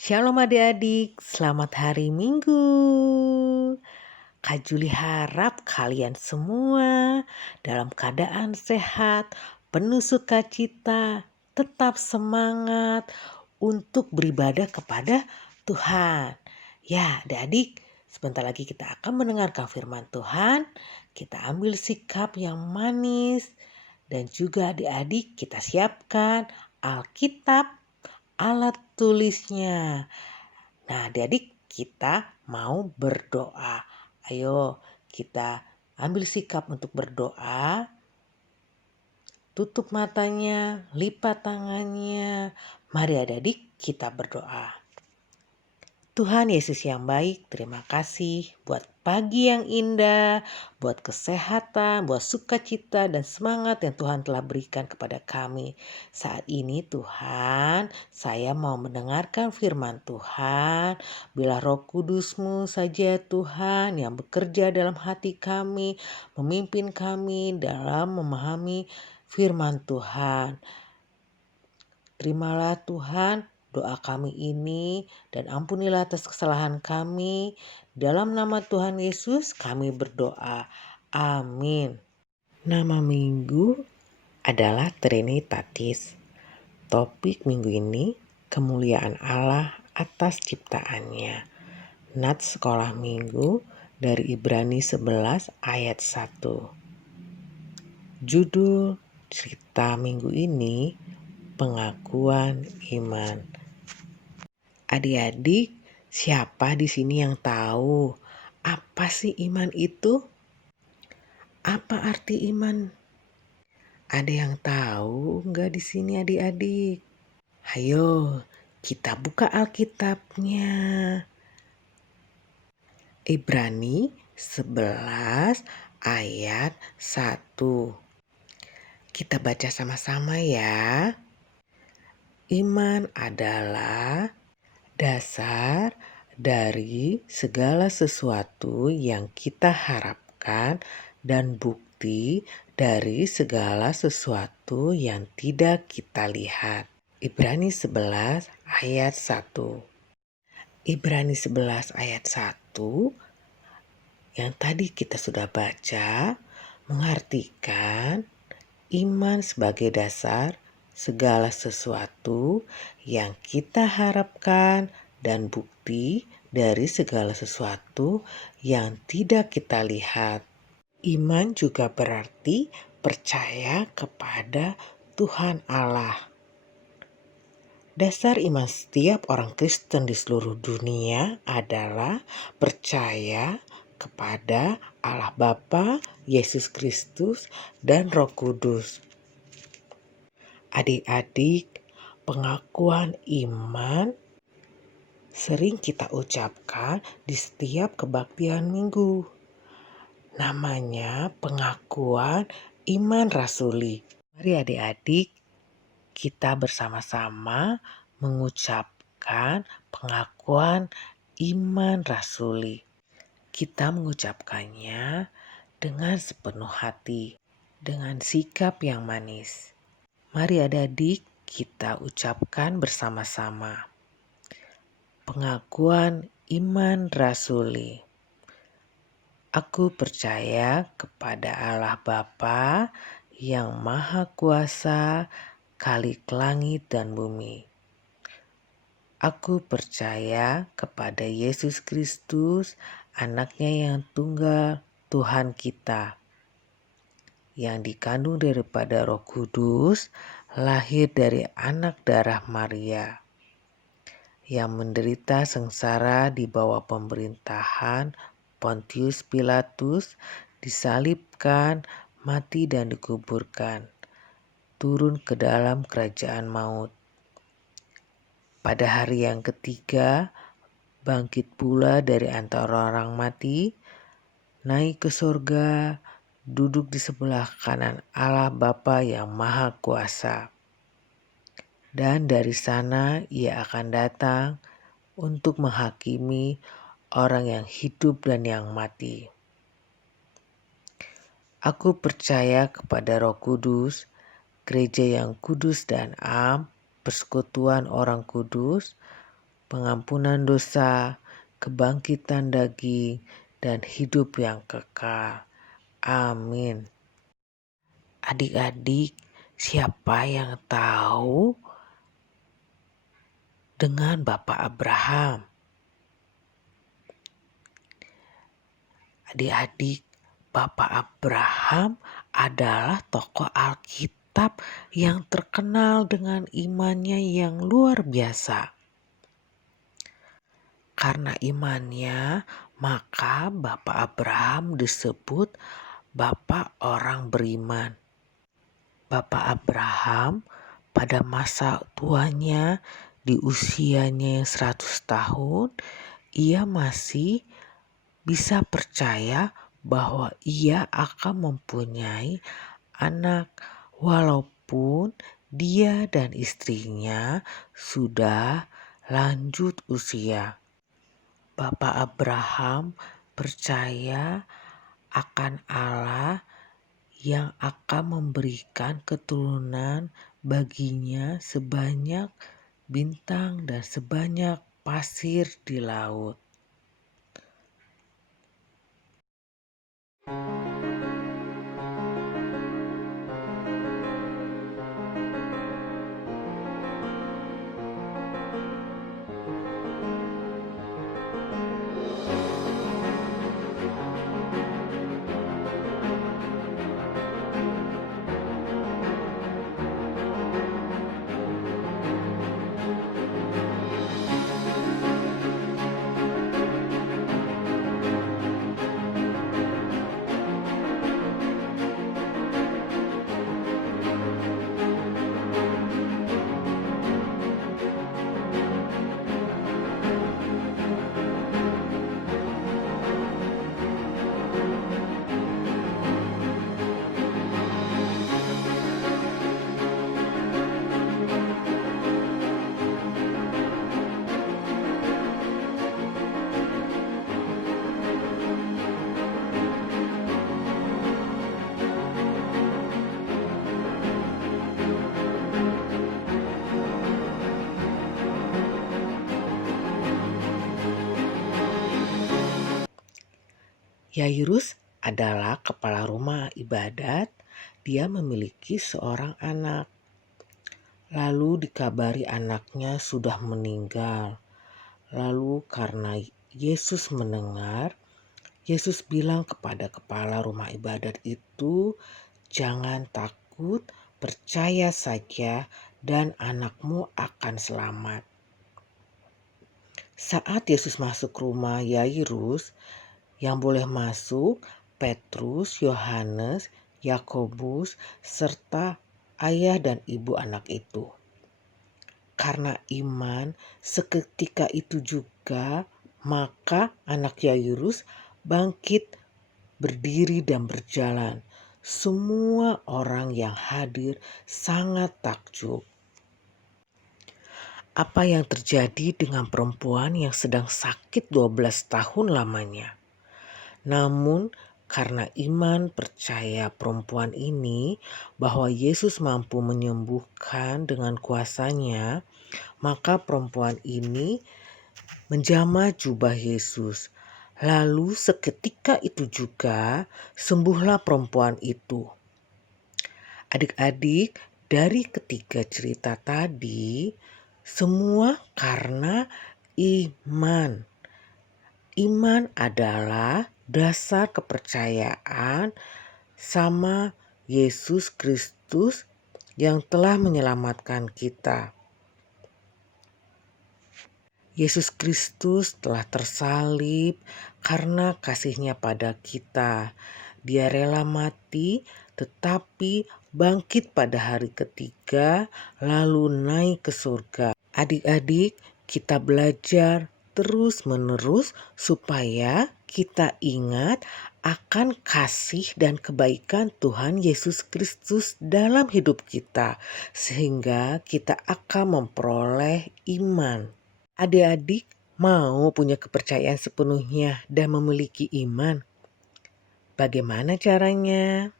Shalom adik-adik, selamat hari Minggu. Kak Juli harap kalian semua dalam keadaan sehat, penuh sukacita, tetap semangat untuk beribadah kepada Tuhan. Ya adik-adik, sebentar lagi kita akan mendengarkan firman Tuhan. Kita ambil sikap yang manis dan juga adik-adik kita siapkan Alkitab, alat tulisnya. Nah, adik-adik kita mau berdoa. Ayo kita ambil sikap untuk berdoa. Tutup matanya, lipat tangannya. Mari adik-adik kita berdoa. Tuhan Yesus yang baik, terima kasih buat pagi yang indah, buat kesehatan, buat sukacita dan semangat yang Tuhan telah berikan kepada kami. Saat ini Tuhan, saya mau mendengarkan firman Tuhan. Biarlah Roh Kudus-Mu saja Tuhan yang bekerja dalam hati kami, memimpin kami dalam memahami firman Tuhan. Terimalah Tuhan doa kami ini dan ampunilah atas kesalahan kami. Dalam nama Tuhan Yesus kami berdoa. Amin. Nama minggu adalah Trinitatis. Topik minggu ini kemuliaan Allah atas ciptaannya. Nats sekolah minggu dari Ibrani 11 ayat 1. Judul cerita minggu ini pengakuan iman. Adik-adik, siapa di sini yang tahu apa sih iman itu? Apa arti iman? Ada yang tahu nggak di sini adik-adik? Ayo, kita buka Alkitabnya. Ibrani 11 ayat 1. Kita baca sama-sama ya. Iman adalah dasar dari segala sesuatu yang kita harapkan dan bukti dari segala sesuatu yang tidak kita lihat. Ibrani 11 ayat 1. Ibrani 11 ayat 1 yang tadi kita sudah baca mengartikan iman sebagai dasar segala sesuatu yang kita harapkan dan bukti dari segala sesuatu yang tidak kita lihat. Iman juga berarti percaya kepada Tuhan Allah. Dasar iman setiap orang Kristen di seluruh dunia adalah percaya kepada Allah Bapa, Yesus Kristus, dan Roh Kudus. Adik-adik, pengakuan iman sering kita ucapkan di setiap kebaktian minggu. Namanya pengakuan iman rasuli. Mari adik-adik, kita bersama-sama mengucapkan pengakuan iman rasuli. Kita mengucapkannya dengan sepenuh hati, dengan sikap yang manis. Mari adik-adik kita ucapkan bersama-sama. Pengakuan iman rasuli. Aku percaya kepada Allah Bapa yang Maha Kuasa, Khalik langit dan bumi. Aku percaya kepada Yesus Kristus, Anaknya yang tunggal, Tuhan kita, yang dikandung daripada Roh Kudus, lahir dari anak darah Maria, yang menderita sengsara di bawah pemerintahan Pontius Pilatus, disalibkan, mati dan dikuburkan, turun ke dalam kerajaan maut. Pada hari yang ketiga, bangkit pula dari antara orang mati, naik ke surga, duduk di sebelah kanan Allah Bapa yang Maha Kuasa. Dan dari sana ia akan datang untuk menghakimi orang yang hidup dan yang mati. Aku percaya kepada Roh Kudus, gereja yang kudus dan am, persekutuan orang kudus, pengampunan dosa, kebangkitan daging, dan hidup yang kekal. Amin. Adik-adik, siapa yang tahu dengan Bapak Abraham? Adik-adik, Bapak Abraham adalah tokoh Alkitab yang terkenal dengan imannya yang luar biasa. Karena imannya, maka Bapak Abraham disebut Bapak orang beriman. Bapak Abraham pada masa tuanya di usianya 100 tahun, ia masih bisa percaya bahwa ia akan mempunyai anak walaupun dia dan istrinya sudah lanjut usia. Bapak Abraham percaya akan Allah yang akan memberikan keturunan baginya sebanyak bintang dan sebanyak pasir di laut. Yairus adalah kepala rumah ibadat. Dia memiliki seorang anak. Lalu dikabari anaknya sudah meninggal. Lalu karena Yesus mendengar, Yesus bilang kepada kepala rumah ibadat itu, "Jangan takut, percaya saja dan anakmu akan selamat." Saat Yesus masuk rumah Yairus, yang boleh masuk Petrus, Yohanes, Yakobus, serta ayah dan ibu anak itu. Karena iman, seketika itu juga maka anak Yairus bangkit, berdiri dan berjalan. Semua orang yang hadir sangat takjub. Apa yang terjadi dengan perempuan yang sedang sakit 12 tahun lamanya? Namun karena iman percaya perempuan ini bahwa Yesus mampu menyembuhkan dengan kuasanya, maka perempuan ini menjamah jubah Yesus. Lalu seketika itu juga sembuhlah perempuan itu. Adik-adik, dari ketiga cerita tadi, semua karena iman. Iman adalah dasar kepercayaan sama Yesus Kristus yang telah menyelamatkan kita. Yesus Kristus telah tersalib karena kasih-Nya pada kita. Dia rela mati tetapi bangkit pada hari ketiga lalu naik ke surga. Adik-adik, kita belajar terus-menerus supaya kita ingat akan kasih dan kebaikan Tuhan Yesus Kristus dalam hidup kita, sehingga kita akan memperoleh iman. Adik-adik mau punya kepercayaan sepenuhnya dan memiliki iman. Bagaimana caranya?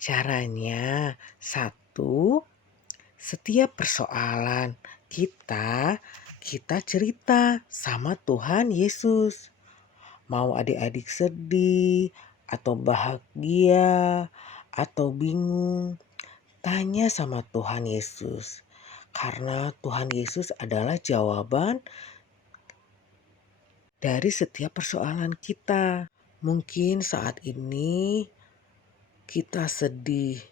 Caranya, 1, Setiap persoalan kita cerita sama Tuhan Yesus. Mau adik-adik sedih atau bahagia atau bingung, tanya sama Tuhan Yesus. Karena Tuhan Yesus adalah jawaban dari setiap persoalan kita. Mungkin saat ini kita sedih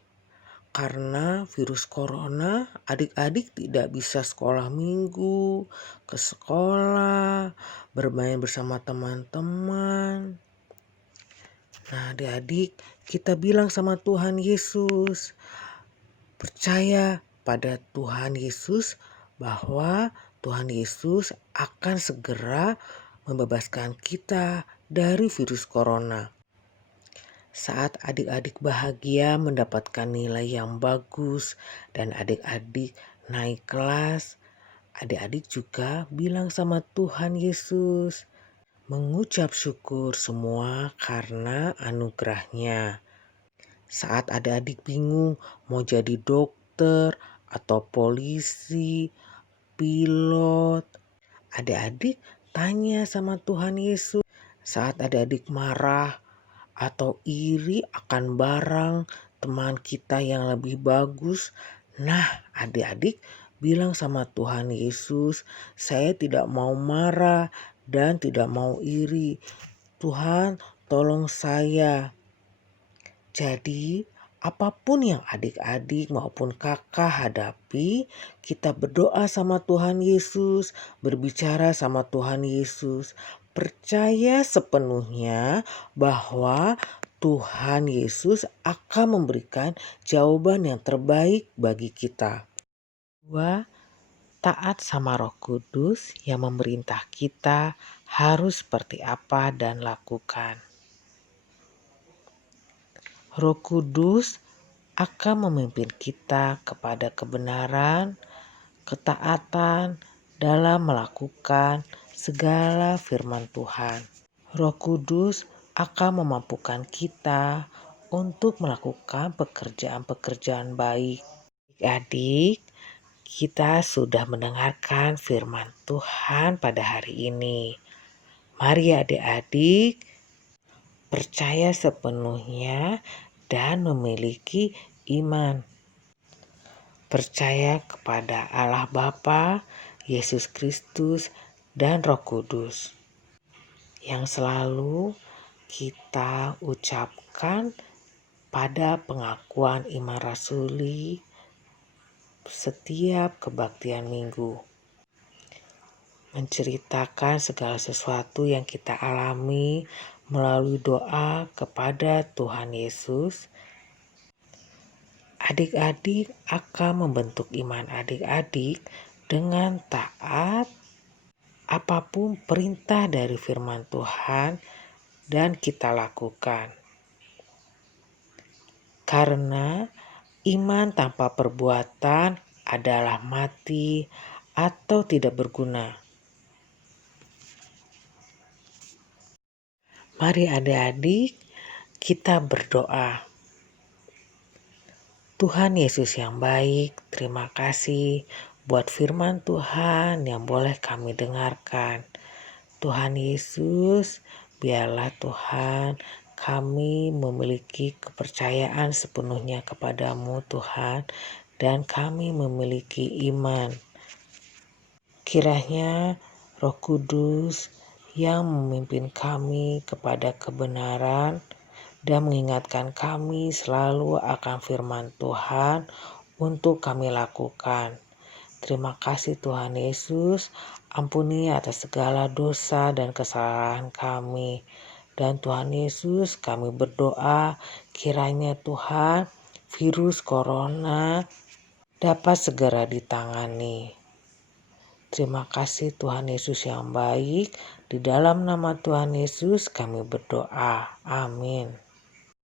karena virus corona, adik-adik tidak bisa sekolah minggu, ke sekolah, bermain bersama teman-teman. Nah, adik-adik, kita bilang sama Tuhan Yesus, percaya pada Tuhan Yesus bahwa Tuhan Yesus akan segera membebaskan kita dari virus corona. Saat adik-adik bahagia mendapatkan nilai yang bagus dan adik-adik naik kelas, adik-adik juga bilang sama Tuhan Yesus, mengucap syukur semua karena anugerahnya. Saat adik-adik bingung mau jadi dokter atau polisi, pilot, adik-adik tanya sama Tuhan Yesus. Saat adik-adik marah atau iri akan barang teman kita yang lebih bagus, nah adik-adik bilang sama Tuhan Yesus, saya tidak mau marah dan tidak mau iri. Tuhan, tolong saya. Jadi, apapun yang adik-adik maupun kakak hadapi, kita berdoa sama Tuhan Yesus, berbicara sama Tuhan Yesus, percaya sepenuhnya bahwa Tuhan Yesus akan memberikan jawaban yang terbaik bagi kita. 2. Taat sama Roh Kudus yang memerintah kita harus seperti apa dan lakukan. Roh Kudus akan memimpin kita kepada kebenaran, ketaatan dalam melakukan segala firman Tuhan. Roh Kudus akan memampukan kita untuk melakukan pekerjaan-pekerjaan baik. Adik-adik, kita sudah mendengarkan firman Tuhan pada hari ini. Mari adik-adik percaya sepenuhnya dan memiliki iman. Percaya kepada Allah Bapa, Yesus Kristus, dan Roh Kudus yang selalu kita ucapkan pada pengakuan iman rasuli setiap kebaktian minggu. Menceritakan segala sesuatu yang kita alami melalui doa kepada Tuhan Yesus. Adik-adik akan membentuk iman adik-adik dengan taat apapun perintah dari firman Tuhan dan kita lakukan. Karena iman tanpa perbuatan adalah mati atau tidak berguna. Mari adik-adik kita berdoa. Tuhan Yesus yang baik, terima kasih buat firman Tuhan yang boleh kami dengarkan. Tuhan Yesus, biarlah Tuhan kami memiliki kepercayaan sepenuhnya kepadamu Tuhan, dan kami memiliki iman. Kiranya Roh Kudus yang memimpin kami kepada kebenaran dan mengingatkan kami selalu akan firman Tuhan untuk kami lakukan. Terima kasih Tuhan Yesus, ampuni atas segala dosa dan kesalahan kami. Dan Tuhan Yesus, kami berdoa kiranya Tuhan virus corona dapat segera ditangani. Terima kasih Tuhan Yesus yang baik. Di dalam nama Tuhan Yesus kami berdoa. Amin.